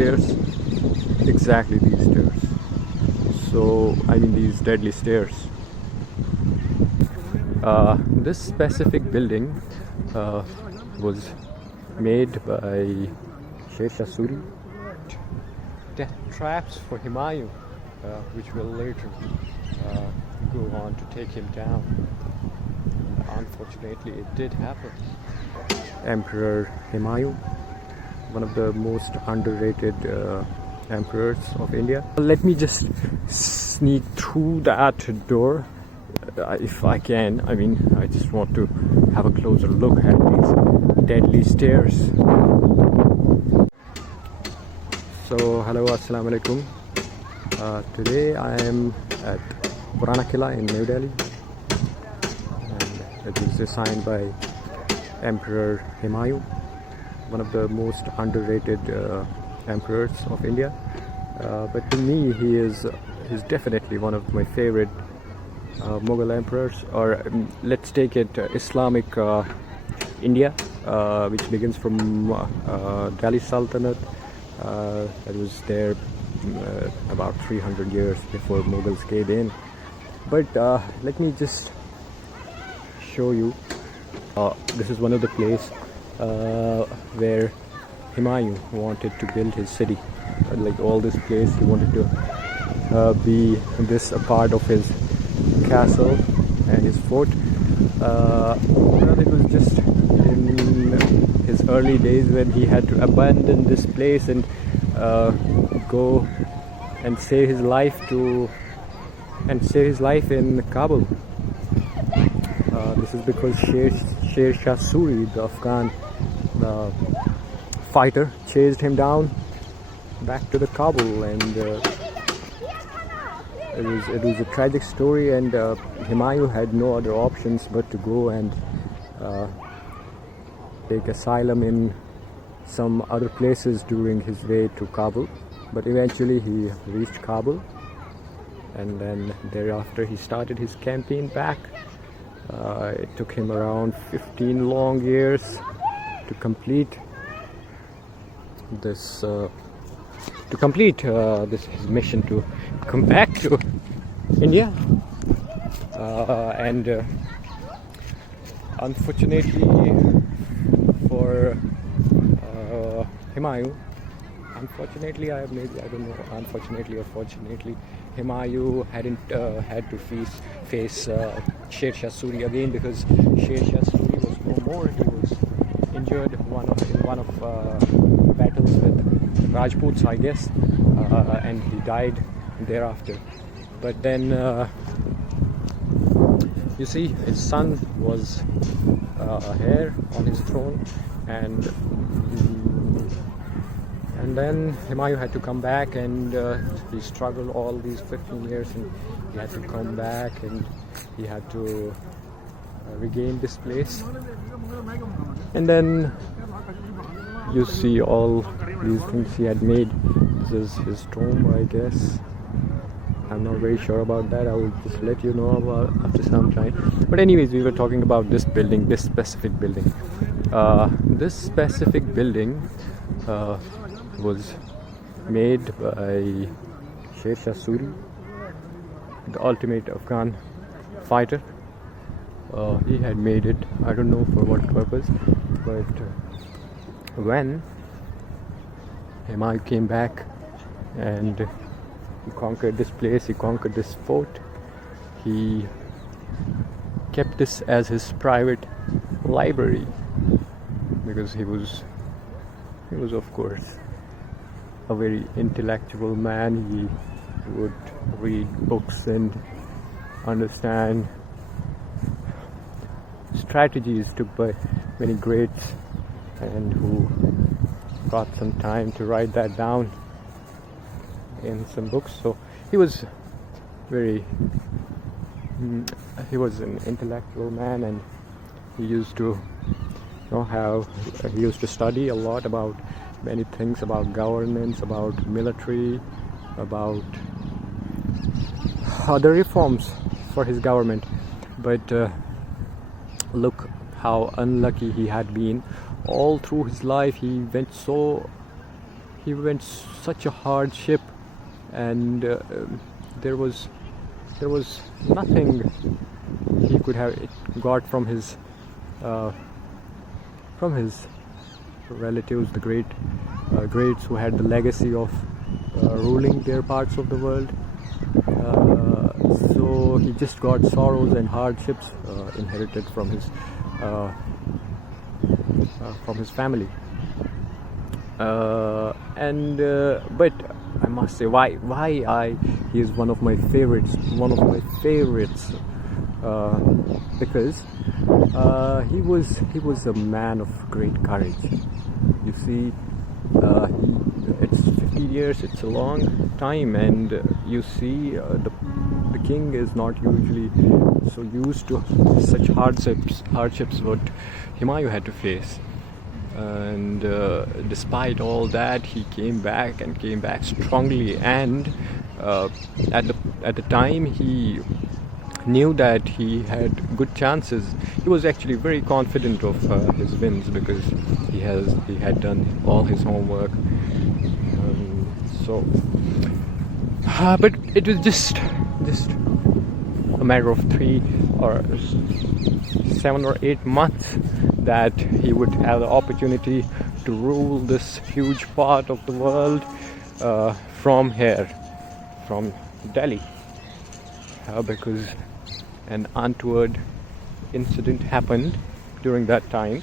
stairs, exactly these stairs. So I mean these deadly stairs. This specific building was made by Sher Shah. Death traps for Humayun, which will later go on to take him down. And unfortunately, it did happen. Emperor Humayun, one of the most underrated emperors of India. Let me just sneak through that door if I can. I mean, I just want to have a closer look at these deadly stairs. So hello, assalamu alaikum. Today I am at Purana Killa in New Delhi, and it is designed by Emperor Humayun, one of the most underrated emperors of India. But to me, he's definitely one of my favorite Mughal emperors, or let's take it Islamic India, which begins from Delhi Sultanate. That was there about 300 years before Mughals came in. But let me just show you. This is one of the places where Humayun wanted to build his city. Like all this place, he wanted to be this a part of his castle and his fort. It was just in his early days when he had to abandon this place and go and save his life in Kabul. This is because Sher Shah, the Afghan fighter, chased him down back to the Kabul, and it was a tragic story, and Humayun had no other options but to go and take asylum in some other places during his way to Kabul. But eventually he reached Kabul, and then thereafter he started his campaign back. It took him around 15 long years to complete this his mission to come back to India, and unfortunately for Humayun, unfortunately or fortunately, Humayun hadn't had to face Sher Shah again, because Sher Shah was no more. He was injured in one of battles with Rajputs, I guess, and he died thereafter. But then you see, his son was here on his throne, and then Humayun had to come back, and he struggled all these 15 years, and he had to come back, and he had to regain this place. And then you see all these things he had made. This is his tomb, I guess. I'm not very sure about that. I will just let you know about after some time. But anyways, we were talking about this building, this specific building. This specific building was made by Sher Shah, the ultimate Afghan fighter. He had made it, I don't know for what purpose, but when Humayun came back and he conquered this place, he conquered this fort, he kept this as his private library, because he was of course a very intellectual man. He would read books and understand strategies took by many greats, and who got some time to write that down in some books. So he was an intellectual man, and he used to he used to study a lot about many things, about governance, about military, about other reforms for his government. But look how unlucky he had been. All through his life he he went such a hardship, and there was nothing he could have got from his relatives, the greats who had the legacy of ruling their parts of the world. So he just got sorrows and hardships inherited from his family. But I must say, he is one of my favorites. Because he was a man of great courage. You see, it's 50 years, it's a long time, and you see the king is not usually so used to such hardships what Humayun had to face. And despite all that, he came back strongly, and at the time he knew that he had good chances. He was actually very confident of his wins because he had done all his homework. But it was just a matter of 7 or 8 months that he would have the opportunity to rule this huge part of the world from here, from Delhi, because an untoward incident happened during that time,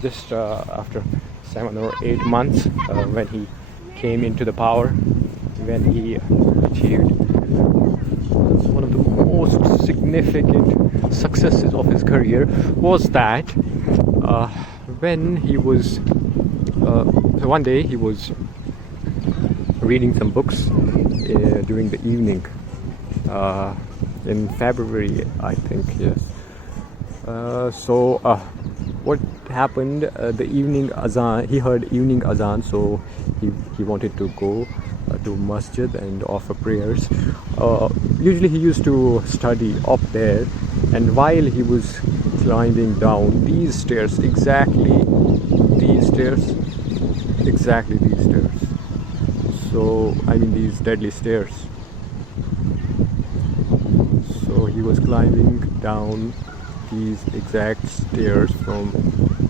just after 7 or 8 months, when he came into the power, when he achieved one of the most significant successes of his career, was that when he was one day he was reading some books during the evening in February, I think, yes. What happened, the evening azan, he heard evening azan, so he wanted to go to masjid and offer prayers. Usually he used to study up there, and while he was climbing down these stairs, exactly these stairs, so I mean these deadly stairs, so he was climbing down these exact stairs from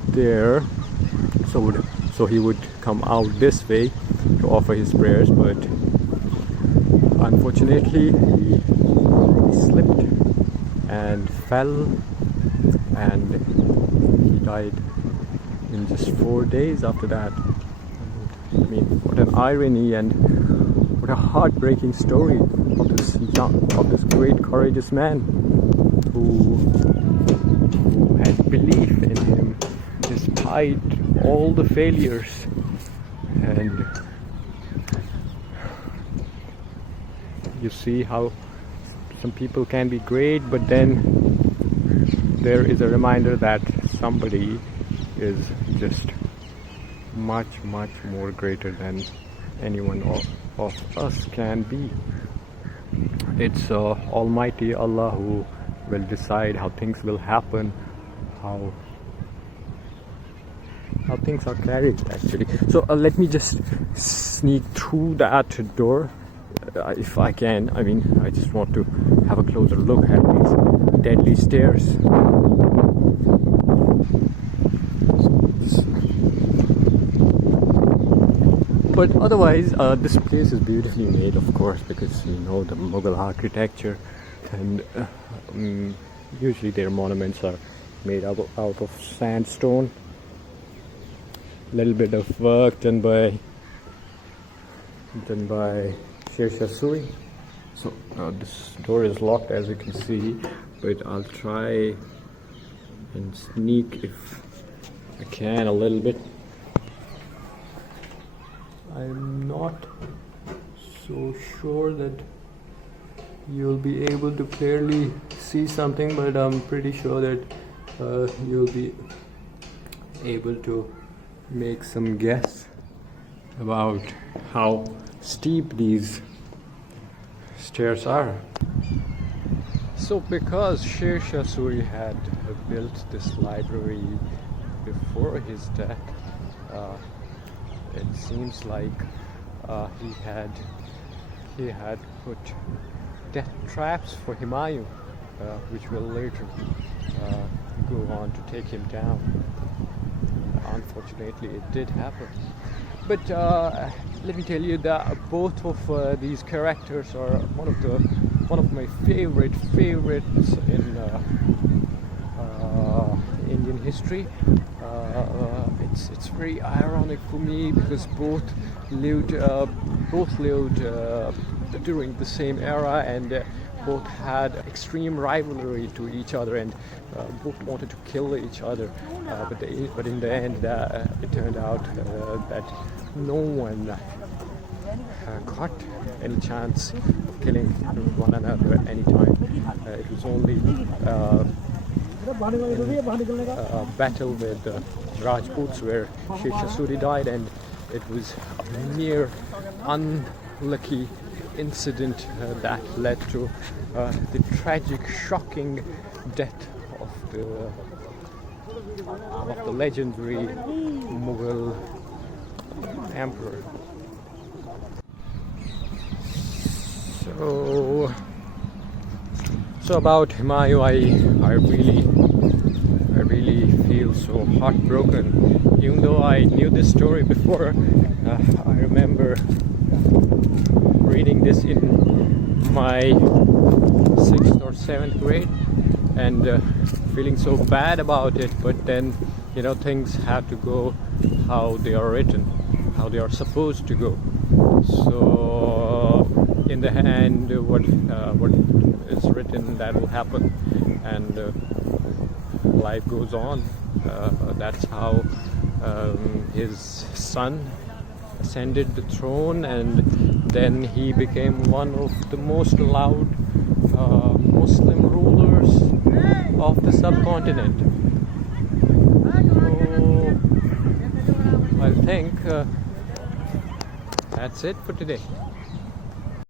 there, so he would come out this way to offer his prayers, but unfortunately he slipped and fell, and he died in just 4 days after that. I mean, what an irony, and what a heartbreaking story of this great courageous man who had belief in him despite all the failures. And you see how some people can be great, but then there is a reminder that somebody is just much more greater than anyone of us can be. It's Almighty Allah who will decide how things will happen, how things are carried, actually. So let me just sneak through that door if I can. I mean, I just want to have a closer look at these deadly stairs. But otherwise, this place is beautifully made, of course, because you know the Mughal architecture, and usually their monuments are made out of sandstone. Little bit of work done by Sher Shah. So this door is locked, as you can see, but I'll try and sneak if I can a little bit. I'm not so sure that you'll be able to clearly see something, but I'm pretty sure that you'll be able to make some guess about how steep these stairs are. So because Sher Shah had built this library before his death, it seems like he had put death traps for Humayun, which will later go on to take him down. Unfortunately, it did happen. But let me tell you that both of these characters are one of my favorites in Indian history. It's very ironic for me because both lived during the same era, and both had extreme rivalry to each other, and both wanted to kill each other. But in the end, it turned out that no one got any chance of killing one another at any time. It was only a battle with Rajputs where Sher Shah died, and it was a mere unlucky incident that led to the tragic, shocking death of the legendary Mughal emperor. So about Humayun, I really feel so heartbroken. Even though I knew this story before, I remember reading this in my 6th or 7th grade and feeling so bad about it. But then, things have to go how they are written, how they are supposed to go. So in the end, what is written, that will happen, and life goes on. That's how his son ascended the throne, and then he became one of the most loud Muslim rulers of the subcontinent. So I think that's it for today.